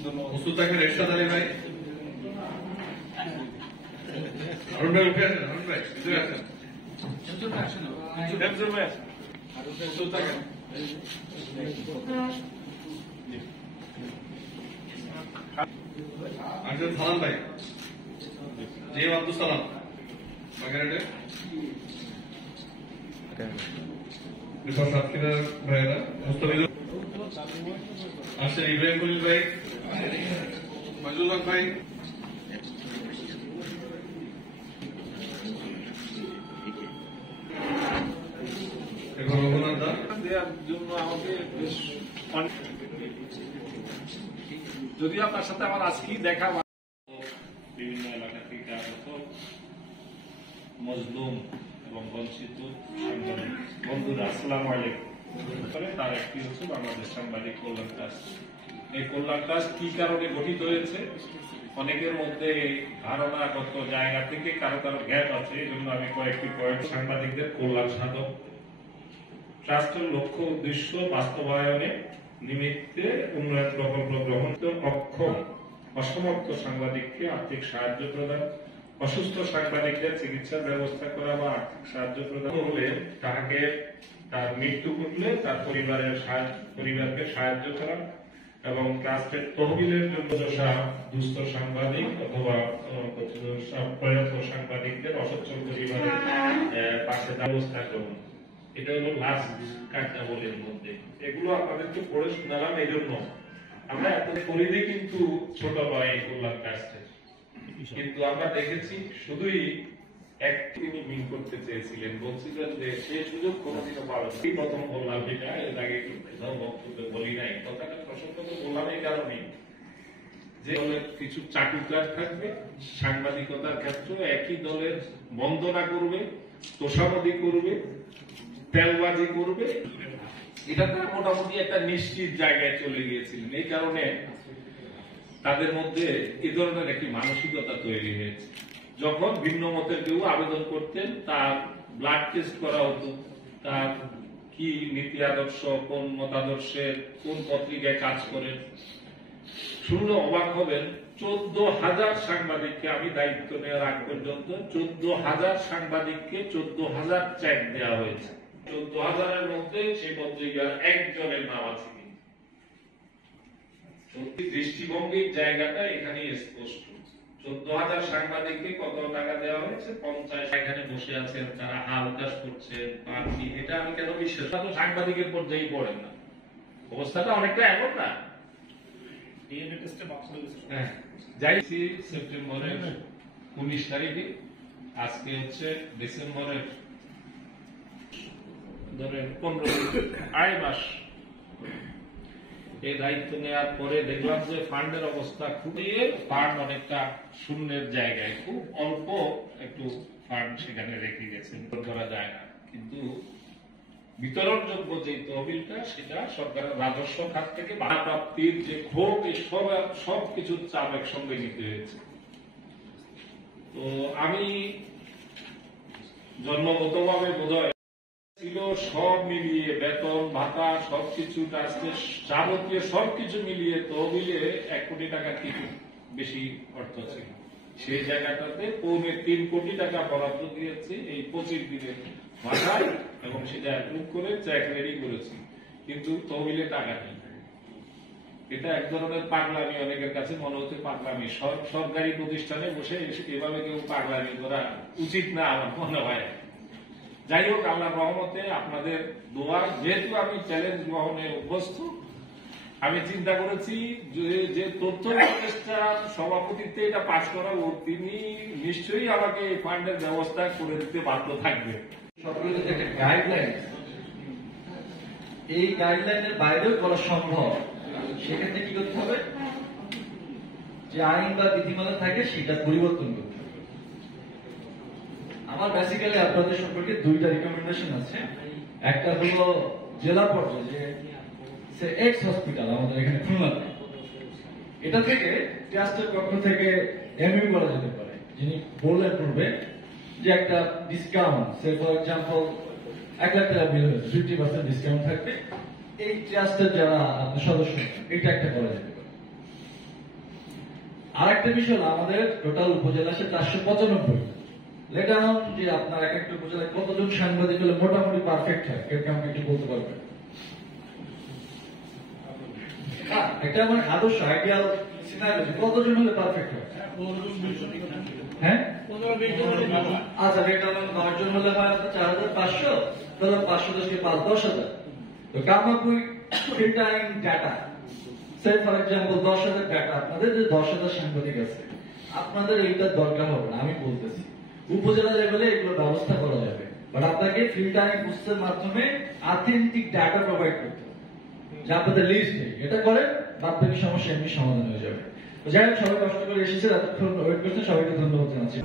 মুস্তাক এরশাদ আলী ভাই, অরুণ ভাই উঠে আসেন, অরুণ ভাই ভিতরে আসেন, মুস্তাক আসেন, সালাম ভাই, জি আব্দুল সালাম বাগেরহাটে, সাতক্ষীরার ভাইয়েরা, মুস্তাফিজুর আসেন, ইব্রাহিম খলিল ভাই, মাজুল হক ভাই, রঘুনাথ দা দেওয়ার জন্য আমাকে বেশ যদি আপনার সাথে আমার আজকেই দেখা বিভিন্ন এলাকা থেকে আগত মজলুম এবং বঞ্চিত বন্ধুরা আসসালামু আলাইকুম। তার একটি হচ্ছে বাংলাদেশ সাংবাদিক কল্যাণ ট্রাস্ট। এই কল্যাণ ট্রাস্ট কি কারণে গঠিত হয়েছে, অনেকের মধ্যে ধারণাগত জায়গা থেকে কারো কারো গ্যাপ আছে, এই জন্য আমি কয়েকটি পয়েন্ট। সাংবাদিকদের কল্যাণ সাধক ট্রাস্টের লক্ষ্য উদ্দেশ্য বাস্তবায়নে নিমিত্তে উন্নয়ন প্রকল্প গ্রহণ, অক্ষম অসমর্থ সাংবাদিককে আর্থিক সাহায্য প্রদান, অসুস্থ সাংবাদিকদের চিকিৎসার ব্যবস্থা করা বা আর্থিক সাহায্য প্রদান হলে তাহাকে তার মৃত্যু ঘটলে তার পরিবারকে সাহায্য করা এবং ট্রাস্টের তহবিলের জন্য দুস্থ সাংবাদিক অথবা প্রয়াত সাংবাদিকদের অসচ্ছল পরিবারের পাশে ব্যবস্থা গ্রহণ। এটা হলো লাস্ট কার্যাবলীর মধ্যে। এগুলো আপনাদেরকে পড়ে শোনালাম এই জন্য আমরা এত পরিধি কিন্তু ছোট নয় এই কল্যাণ ট্রাস্টের, কিন্তু আমরা দেখেছি শুধুই তিনি মিন করতে চেয়েছিলেন, বলছিলেন যে সেই সুযোগ কোনোদিনও পাবেন। প্রথম বললাম এটা, এর আগে বক্তব্য বলি নাই, কথাটা প্রসঙ্গত বললাম এই কারণে যে দলের কিছু চাটুকার থাকবে সাংবাদিকতার ক্ষেত্রে, একই দলের বন্দনা করবে, তোষামদি করবে, তেলবাজি করবে, এটা তারা মোটামুটি একটা নিশ্চিত জায়গায় চলে গিয়েছিলেন। এই কারণে তাদের মধ্যে এই ধরনের একটি মানসিকতা তৈরি হয়েছে। যখন ভিন্ন মতের কেউ আবেদন করতেন, তার ব্লাড টেস্ট করা হতো, তার কি নীতি আদর্শ, কোন মতাদর্শের, কোন পত্রিকায় কাজ করেন, শুনলে অবাক হবেন। 14,000 সাংবাদিককে আমি দায়িত্ব নেওয়ার আগ পর্যন্ত 14,000 সাংবাদিককে 14,000 চেক দেওয়া হয়েছে। 14,000-এর মধ্যে সেই পত্রিকার একজনের নাম আছে। দৃষ্টিভঙ্গির জায়গাটা এখানে স্পষ্ট। 14,000 সাংবাদিককে কত টাকা দেওয়া হয়েছে? 50 এখানে বসে আছেন, তারা আলকাশ করছেন, পার্টি। এটা আমি কেন বিশ্বাস, সাংবাদিকের পর্যায়ে পড়েন না, অবস্থাটা অনেকটা এমন না। যাইছি সেপ্টেম্বরের 19 তারিখে, আজকে হচ্ছে ডিসেম্বরের 15 মাস। এই দায়িত্ব নেওয়ার পরে দেখলাম যে ফান্ডের অবস্থা খুবই, ফান্ড অনেকটা শূন্যের জায়গায়, খুব অল্প একটু ফান্ড সেখানে রেখে গেছেন, করা যায় না। কিন্তু বিতরণযোগ্য যে তহবিলটা, সেটা সরকারের রাজস্ব খাত থেকে প্রাপ্তির যে ক্ষোভ, এই সব কিছুর চাপ একসঙ্গে নিতে হয়েছে। তো আমি জন্মগতভাবে বোধহয় ছিল সব মিলিয়ে, বেতন ভাতা সবকিছু, যাবতীয় সবকিছু মিলিয়ে তহবিলে 1 কোটি টাকা কিছু বেশি অর্থ ছিল। সেই জায়গাটাতে 3 কোটি টাকা বরাদ্দ দিয়েছি এই 25 দিনের মাথায়, এবং সেটা অ্যাপ্রুভ করে চেক রেডি করেছি, কিন্তু তহবিলে টাকা নেই। এটা এক ধরনের পাগলামি, অনেকের কাছে মনে হচ্ছে পাগলামি। সরকারি প্রতিষ্ঠানে বসে এভাবে কেউ পাগলামি করা উচিত না আমার মনে হয়। যাই হোক, আল্লাহর রহমতে আপনাদের দোয়া, যেহেতু আমি চ্যালেঞ্জ গ্রহণে অভ্যস্ত, আমি চিন্তা করেছি যে তথ্য উপদেষ্টার সভাপতিত্বে এটা পাশ করাবো, তিনি নিশ্চয়ই আমাকে এই ফান্ডের ব্যবস্থা করে দিতে বাধ্য থাকবে। সরকারের যে একটা গাইডলাইন, এই গাইডলাইনের বাইরেও করা সম্ভব, সেক্ষেত্রে কি করতে হবে? যে আইন বা বিধিমালা থাকে সেটা পরিবর্তন করতে হবে। আমার বেসিক্যালি আপনাদের সম্পর্কে 2টা রিকমেন্ডেশন আছে। একটা হলো জেলা পর্যায়ে যে এক্স হসপিটাল আমাদের এখানে খুলনাতে, এটা থেকে ট্রাস্টের পক্ষ থেকে এমইউ করা যেতে পারে। যিনি বললেন পূর্বে যে একটা discount, say for example 1 lakh টাকা বিল হয়েছে, 50% ডিসকাউন্ট থাকবে এই ট্রাস্টের যারা সদস্য, এটা একটা করা যেতে পারে। আরেকটা বিষয় হলো আমাদের টোটাল উপজেলা আছে 495। লেট অন যে আপনার এক একটা উপজেলায় কতজন সাংবাদিক হলে মোটামুটি পারফেক্ট হয়, এরকম আমাকে একটু বলতে পারবেন? এটা আমার আদর্শ আইডিয়াল সিনারিও, কতজন হলে পারফেক্ট হয়? হ্যাঁ, আচ্ছা রেট অন 10 জন হলে হয় আপনার 4500, তাহলে 510 কে 10,000। তো কামাকুই filtering data, say for example 10,000 data, আপনাদের যে 10,000 সাংবাদিক আছে, আপনাদের এইটা দরকার হবে না, আমি বলতেছি উপজেলা লেভেলে এগুলো ব্যবস্থা করা যাবে, বাট আপনাকে ফিল্টারিং প্রসেসের মাধ্যমে অথেন্টিক ডাটা প্রোভাইড করতে হবে, যা আপনাদের লিস্ট নেই, এটা করে বাদ বাকি সমস্যা এমনি সমাধান হয়ে যাবে। যাই হোক, সবাই কষ্ট করে এসেছে, এতক্ষণ ওয়েট করছেন, সবাইকে ধন্যবাদ জানাচ্ছি।